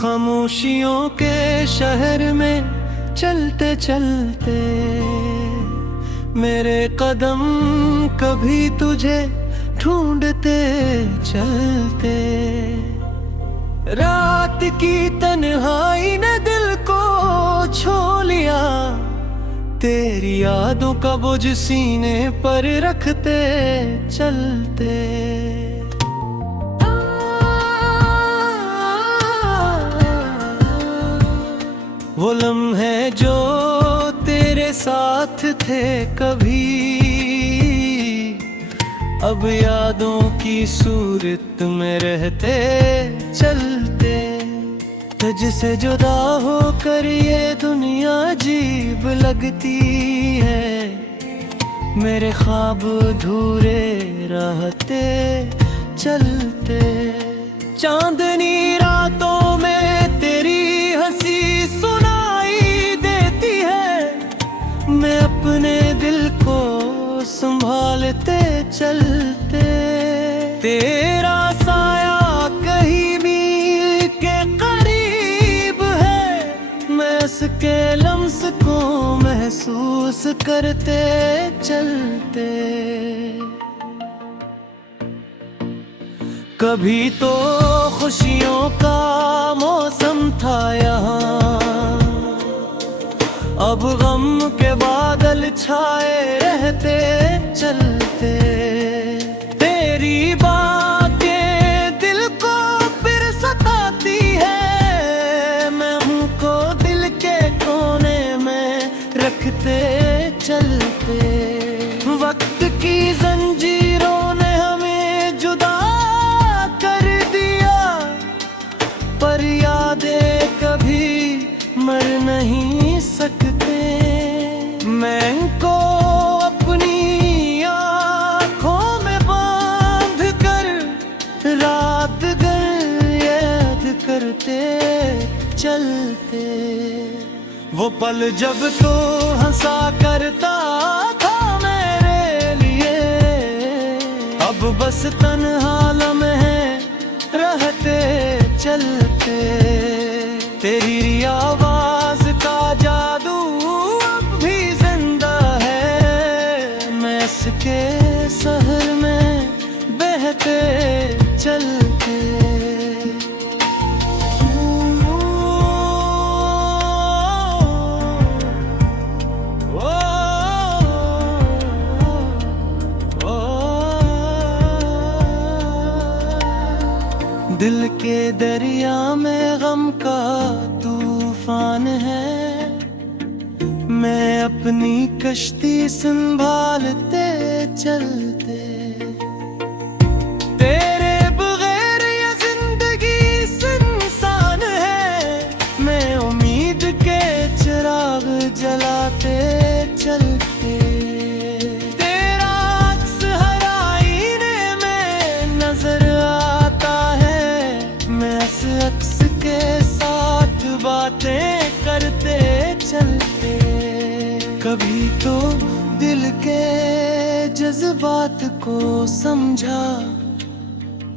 खामोशियों के शहर में चलते चलते मेरे कदम कभी तुझे ढूंढते चलते। रात की तन्हाई ने दिल को छू लिया, तेरी यादों का बोझ सीने पर रखते चलते। वो लम्हे जो तेरे साथ थे कभी, अब यादों की सूरत में रहते चलते। तुझसे जुदा होकर ये दुनिया अजीब लगती है, मेरे ख्वाब अधूरे रहते चलते। चांदनी रातों में तेरी हंसी सुनाई देती है, मैं अपने दिल को संभालते चलते। तेरा साया कहीं मील के करीब है, मैं उसके लम्स को महसूस करते चलते। कभी तो खुशियों का मौसम था यहाँ, अब गम के बादल छाए रहते चलते। तेरी बातें दिल को फिर सताती है, मैं हमको दिल के कोने में रखते चलते। वक्त की जंजीरों ने हमें जुदा कर दिया, पर यादें कभी मर नहीं सकते। मैं को अपनी आँखों में बांध कर रात भर याद करते चलते। वो पल जब तो हंसा करता था मेरे लिए, अब बस तन्हा लम्हे रहते चलते। तेरी आवाज का जादू अब भी जिंदा है, मैं इसके शहर में बहते चलते। दिल के दरिया में गम का तूफान है, मैं अपनी कश्ती संभालते चलते। तेरे बगैर ये जिंदगी सुनसान है, मैं उम्मीद के चिराग जलाते चलते। तेरा अक्स हर आईने में नजर आता है, मैं इस अक्स के साथ बातें करते चलते। कभी तो दिल के जज्बात को समझा,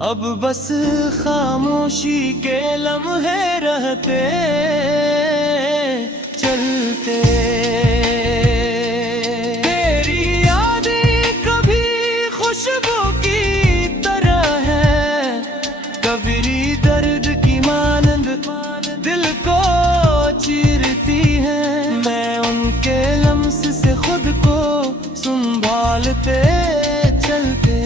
अब बस खामोशी के लम्हे रहते चलते। तेरी यादें कभी खुशबू की तरह है, कभी दर्द की मानंद दिल को चीरती है। मैं उनके लम्स से खुद को संभालते चलते,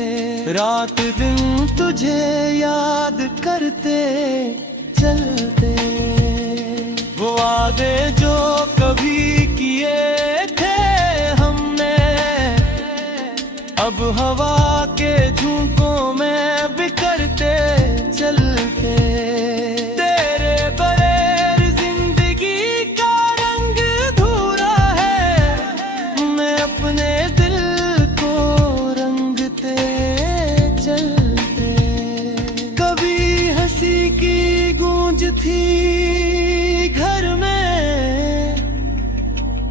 रात दिन तुझे याद करते चलते। वो वादे जो कभी किए थे हमने, अब हवा के झोंकों में बिखरते चलते। तेरे बगैर जिंदगी का रंग अधूरा है, मैं अपने दिल को रंगते चलते। कभी हंसी की गूंज थी घर में,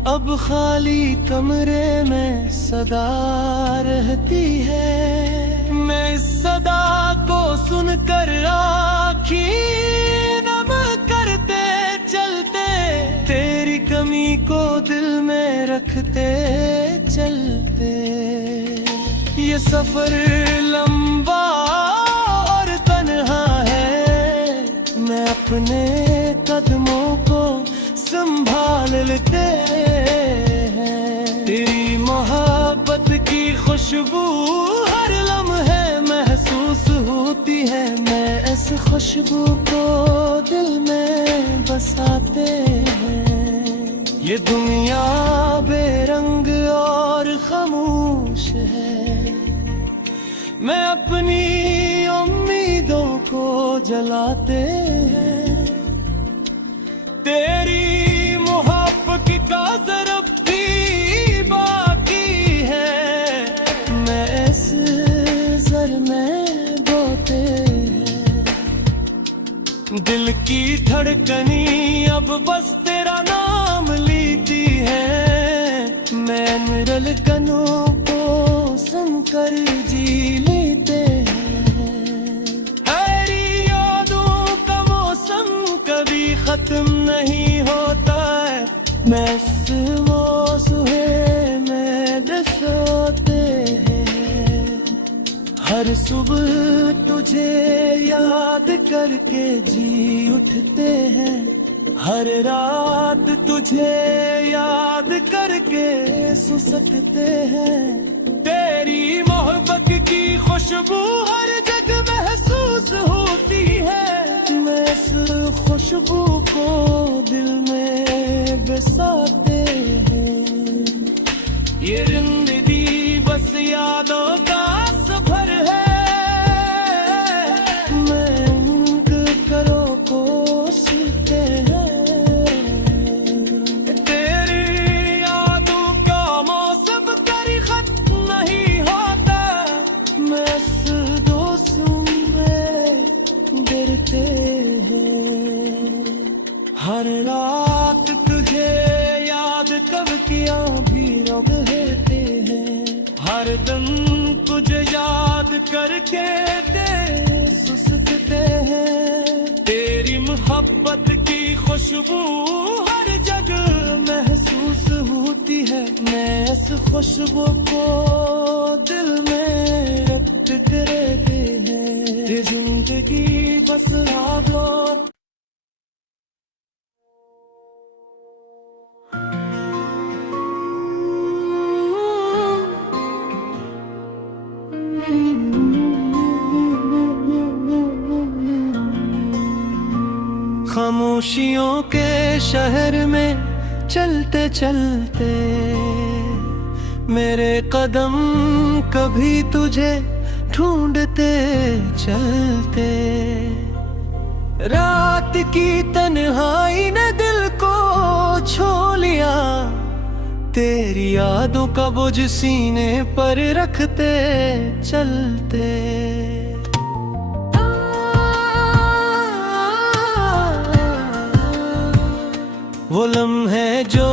अब खाली कमरे में सदा रहती है। मैं इस सदा को सुनकर आँखें नम कर को दिल में रखते चलते। ये सफर लंबा और तन्हा है, मैं अपने कदमों को संभाल लेते हैं। तेरी मोहब्बत की खुशबू हर लम्हे महसूस होती है, मैं इस खुशबू को दिल में बसाते हैं। ये दुनिया बेरंग और खामोश है, मैं अपनी उम्मीदों को जलाते हैं। तेरी मोहब्बत का ज़रब भी बाकी है, मैं इस ज़र में बोते हैं। दिल की धड़कनी अब बस तेरा नाम लेती है, मैं निरल गनों को सुनकर जी लेते हैं। हरी यादों का मौसम कभी खत्म नहीं होता है, मैं इस मौसम में बसोते हैं। हर सुबह तुझे याद करके जी उठते हैं, हर रात तुझे याद करके सुसकते हैं। तेरी मोहब्बत की खुशबू हर जगह महसूस होती है, मैं इस खुशबू को दिल में बसाते हैं। ये जिंदगी बस यादों का सफर है, मैं उनके करों को सीखते हैं। तेरी यादों का मौसम कभी खत्म नहीं होता, मैं इस दोस्तों में गिरते हैं। हर रात तुझे याद कब किया भी रब रहते हैं, हर दम तुझे याद करके ते सुसकते हैं। तेरी मोहब्बत की खुशबू हर जगह महसूस होती है, मैं इस खुशबू को दिल में रखते रहते हैं। ये जिंदगी बस रागों खामोशियों के शहर में चलते चलते, मेरे कदम कभी तुझे ढूंढते चलते। रात की तन्हाई ने दिल को छू लिया, तेरी यादों का बोझ सीने पर रखते चलते। वो लम्हे जो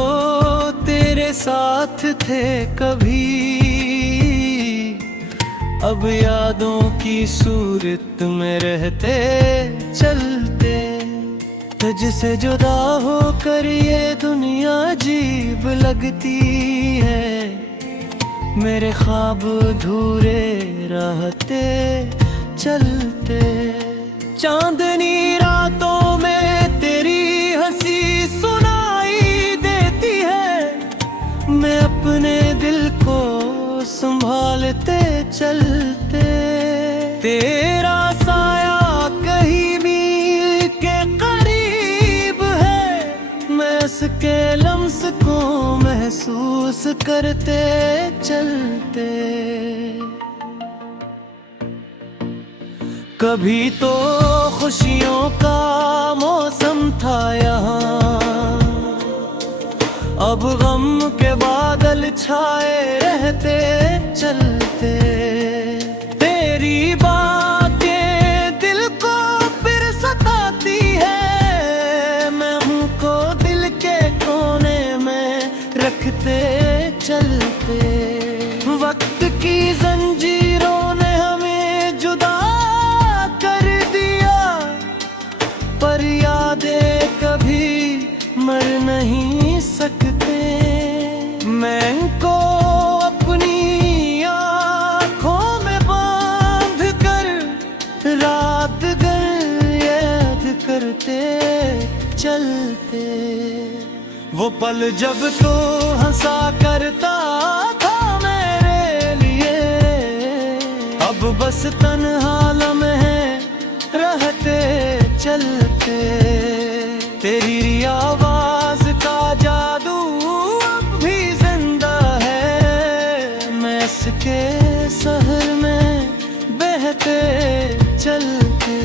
तेरे साथ थे कभी, अब यादों की सूरत में रहते चलते। तुझसे जुदा होकर ये दुनिया अजीब लगती है, मेरे ख्वाब अधूरे रहते चलते। चांदनी रातों में तेरी हंसी सुनाई देती है, मैं अपने दिल को संभालते चलते। तेरा साया कहीं मील के करीब है, मैं उसके लम्स को महसूस करते चलते। कभी तो खुशियों का मौसम था यहाँ, अब गम के बादल छाए रहते चलते। तेरी बातें दिल को फिर सताती है, मैं हमको दिल के कोने में रखते चलते। वक्त की जंजीरों ने हमें जुदा कर दिया, पर यादें कभी मर नहीं सकती। मैं इनको अपनी आँखों में बांध कर रात गए याद करते चलते। वो पल जब तो हंसा करता था मेरे लिए, अब बस तन्हा लम्हे रहते चलते। तेरी आवाज का जादू अब भी जिंदा है, मैं इसके शहर में बहते चलते।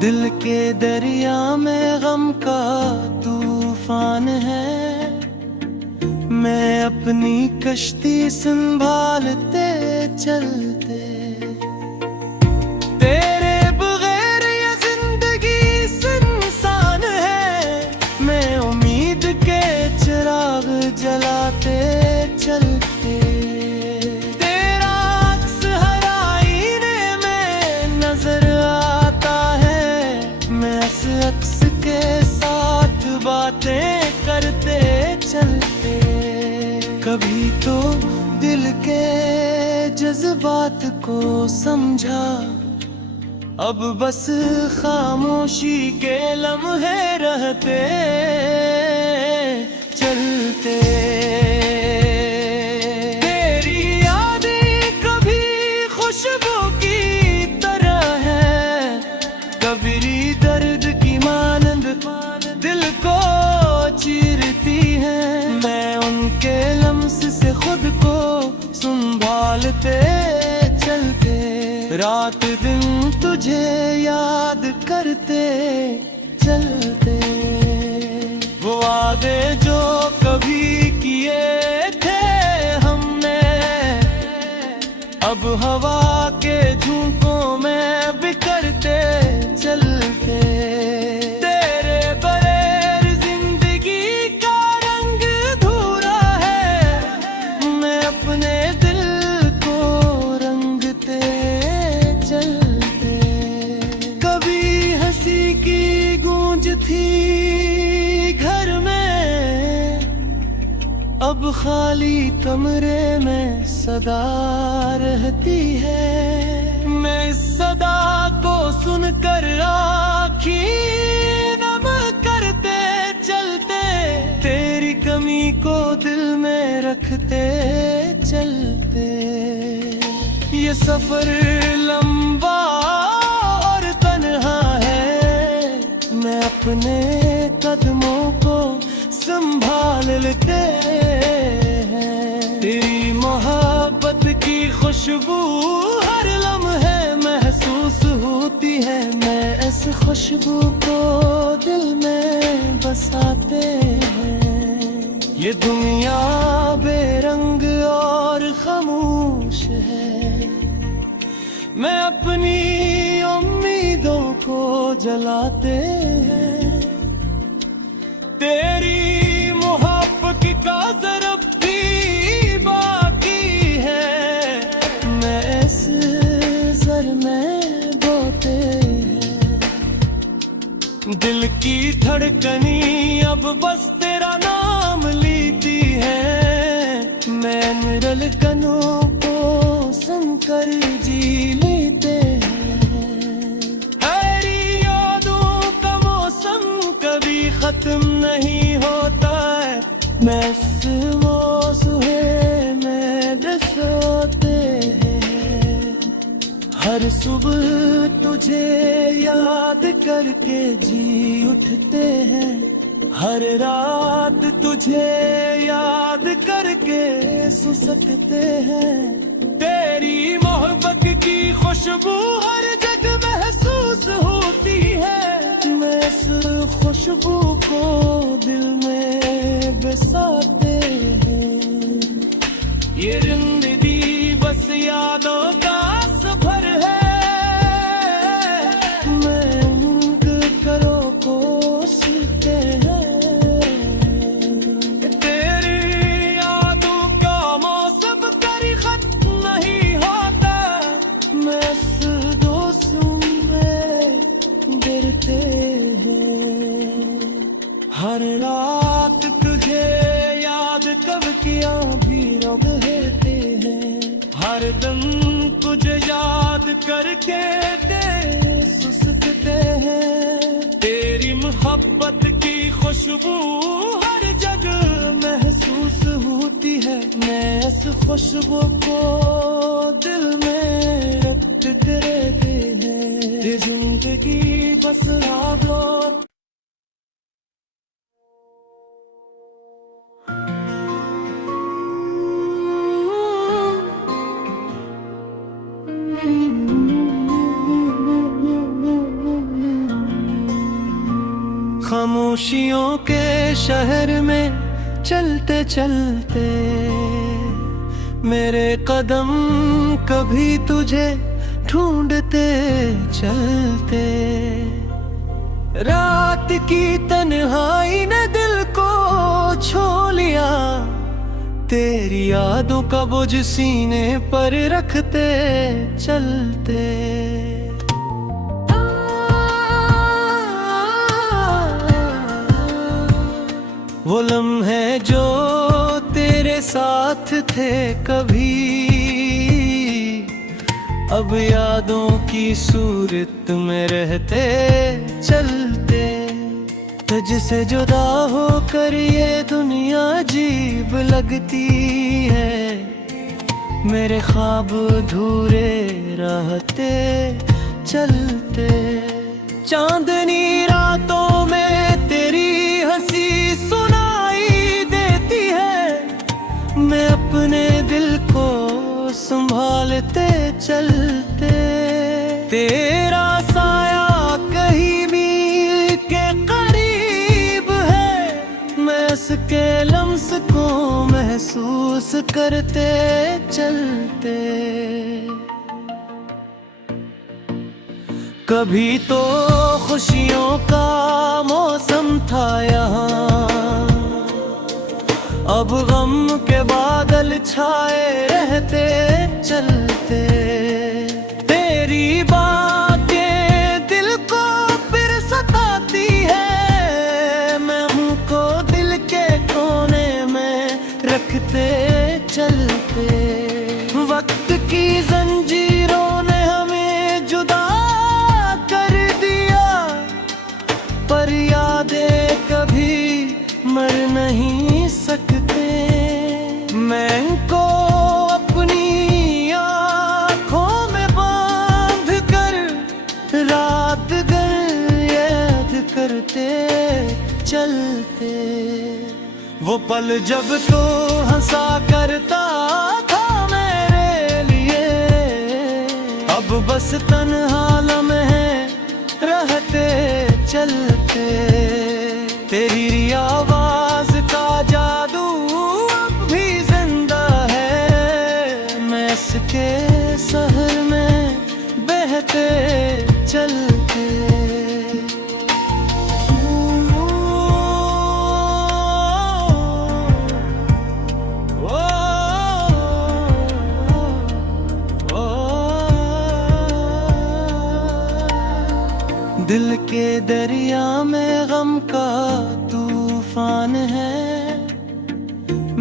दिल के दरिया में गम का तूफान है, मैं अपनी कश्ती संभालते चलते। तेरे बगैर ये जिंदगी सुनसान है, मैं उम्मीद के चिराग जलाते चलते। तेरा अक्स हर आईने में नजर आता है, मैं इस अक्स के साथ बातें करते चलते। कभी तो दिल के जज्बात को समझा, अब बस खामोशी के लम्हे रहते चलते। तेरी यादें कभी खुशबू की तरह है, कभी दर्द की मानंद दिल को चीरती है। मैं उनके लम्स से खुद को संभालते चलते, रात दिन तुझे याद करते चलते। वो वादे जो कभी किए थे हमने, अब हवा के झोंकों में बिखरते चलते। तेरे बगैर जिंदगी का रंग धूरा है, मैं अपने दिल को रंगते चलते। कभी हंसी की गूंज थी घर में, अब खाली कमरे में सदा रहती है। मैं इस सदा को सुनकर आँखें नम करते चलते, तेरी कमी को दिल में रखते चलते। ये सफर लंबा और तन्हा है, मैं अपने कदमों को संभाल लेते हैं। तेरी मोहब्बत की खुशबू हर लम्हे महसूस होती है, मैं इस खुशबू को दिल में बसाते हैं। ये दुनिया बेरंग और खामोश है, मैं अपनी उम्मीदों को जलाते हैं। तेरी मोहब्बत का ज़रब भी बाकी है, मैं इस ज़र में बोते हैं। दिल की धड़कनी अब बस तेरा नाम लेती है, मैं निरलकनों को संकर जी लेते हैं। हरी यादों का मौसम कभी खत्म नहीं होता है, मैं वो सुहे में बसोते हैं। हर सुबह तुझे याद करके जी उठते हैं, हर रात तुझे याद करके सुसकते हैं। तेरी मोहब्बत की खुशबू हर जगह महसूस होती है, मैं इस खुशबू को दिल में बसाते हैं। ये जिंदगी बस यादों का सफर है, मैं करो कोशिश हैं। तेरी यादों का हर रात तुझे याद कब किया भी रब रहते हैं, हर दम तुझे याद करके दे सुसकते हैं। तेरी मोहब्बत की खुशबू हर जगह महसूस होती है, मैं इस खुशबू को दिल में रखते रहते हैं। ये जिंदगी बस रागों खामोशियों के शहर में चलते चलते मेरे कदम कभी तुझे ढूंढते चलते। रात की तन्हाई ने दिल को छू लिया, तेरी यादों का बोझ सीने पर रखते चलते। वो लम्हे जो तेरे साथ थे कभी, अब यादों की सूरत में रहते चलते। तुझसे जुदा होकर ये दुनिया अजीब लगती है, मेरे ख्वाब अधूरे रहते चलते। चांदनी रातों में तेरी हंसी सुनाई देती है, मैं अपने दिल को संभालते चलते। तेरा साया कहीं मील के करीब है, मैं उसके लम्स को महसूस करते चलते। कभी तो खुशियों का मौसम था यहाँ, अब गम के बादल छाए रहते चलते। तेरी बातें दिल को फिर सताती है, मैं हमको दिल के कोने में रखते चलते। वक्त की जंजीरों ने हमें जुदा कर दिया, पर यादें कभी मर नहीं सकते। मैं को अपनी आँखों में बांध कर रात दिन याद करते चलते। वो पल जब तो हंसा करता था मेरे लिए, अब बस तन्हा लम्हे रहते चलते। तेरी आवाज का जादू अब भी जिंदा है, मैं इसके शहर में बहते चलते। दिल के दरिया में गम का तूफान है,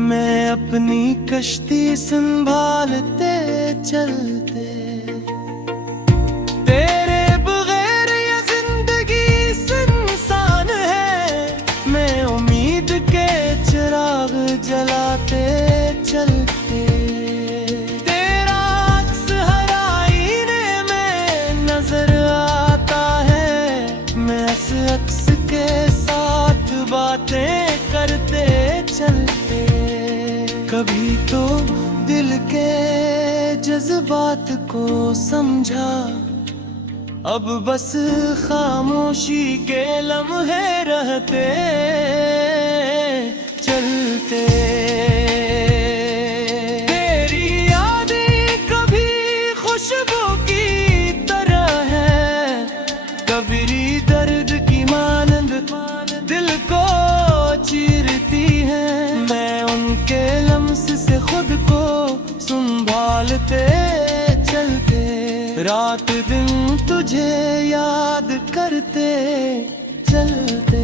मैं अपनी कश्ती संभालते चलते। तेरे बगैर ये जिंदगी सुनसान है, मैं उम्मीद के चिराग जलाते चलते। तेरा अक्स हर आईने में नजर आता है, मैं इस अक्स के साथ बातें करते चलते। कभी तो दिल के जज्बात को समझा, अब बस खामोशी के लम्हे रहते चलते। तेरी यादें कभी खुशबू की तरह है, कभी दर्द की मानंद दिल को चीरती है। मैं उनके लम्स से खुद को संभालते चलते, रात दिन तुझे याद करते चलते।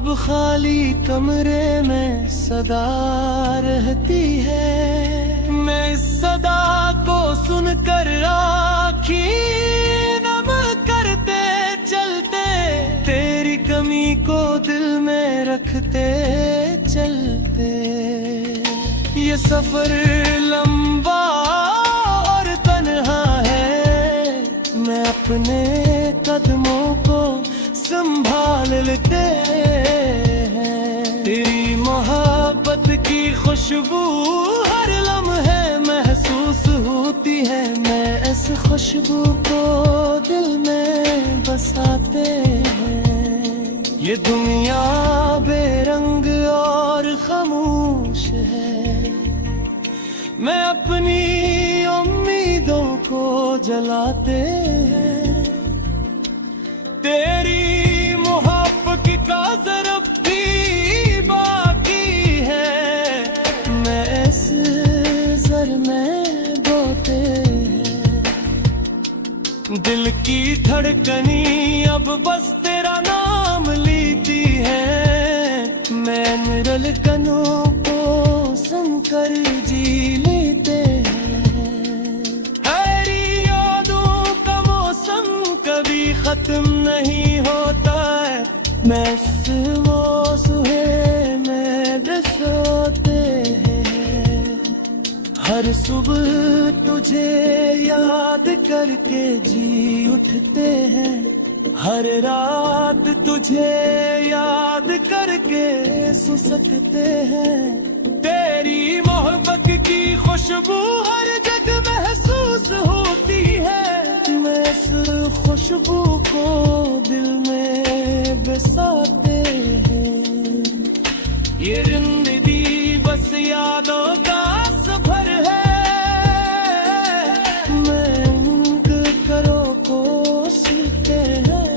अब खाली कमरे में सदा रहती है। मैं इस सदा को सुनकर आँखें नम करते चलते, तेरी कमी को दिल में रखते चलते। ये सफर लंबा और तन्हा है, मैं अपने कदमों को संभाल लेते हैं। तेरी मोहब्बत की खुशबू हर लम्हे महसूस होती है। मैं इस खुशबू को दिल में बसाते हैं। ये दुनिया बेरंग और खामोश है, मैं अपनी उम्मीदों को जलाते हैं। तेरी मोहब्बत का ज़रब भी बाकी है, मैं इस ज़र में बोते हैं। दिल की धड़कनी अब बस तेरा नाम लेती है। मैं निरलकनों को सुनकर जी लेते हैं। हरी यादों का मौसम कभी खत्म नहीं होता है, मैं इस मौसम में बसोते हैं। हर सुबह तुझे याद करके जी उठते हैं। हर रात तुझे याद करके सो सकते हैं। तेरी मोहब्बत की खुशबू हर जगह महसूस होती है। मैं इस खुशबू को दिल में बसाते हैं। ये जिंदगी बस यादों का सफर है, मैं उनके करो को सीखते हैं।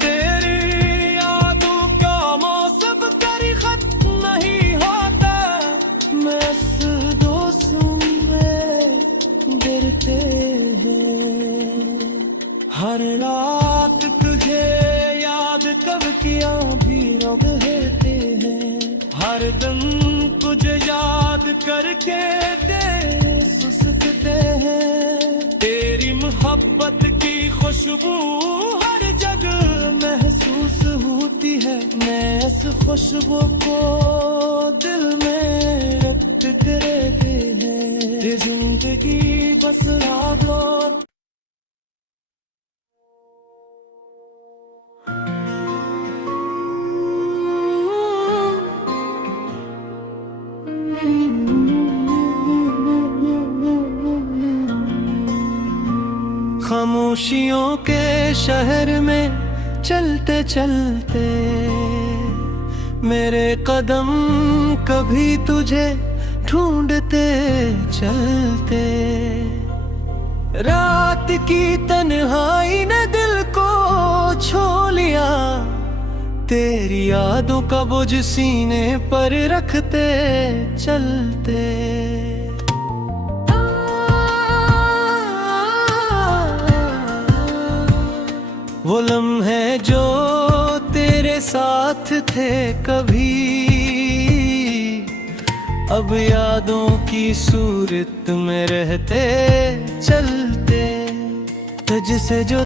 तेरी यादों का मौसम कभी खत्म नहीं होता, मैं इस दोस्तों में गिरते हैं। हर रात तुझे याद कब किया भी रब रहते हैं। हर दिन तुझे याद करके दे सुसकते हैं। तेरी मोहब्बत की खुशबू हर जगह महसूस होती है। मैं इस खुशबू को दिल में रखते रहते हैं। ये जिंदगी बस रात खामोशियों के शहर में चलते चलते, मेरे कदम कभी तुझे ढूंढते चलते। रात की तन्हाई ने दिल को छू लिया, तेरी यादों का बोझ सीने पर रखते चलते। वो लम्हे जो तेरे साथ थे कभी, अब यादों की सूरत में रहते चलते। तुझसे जो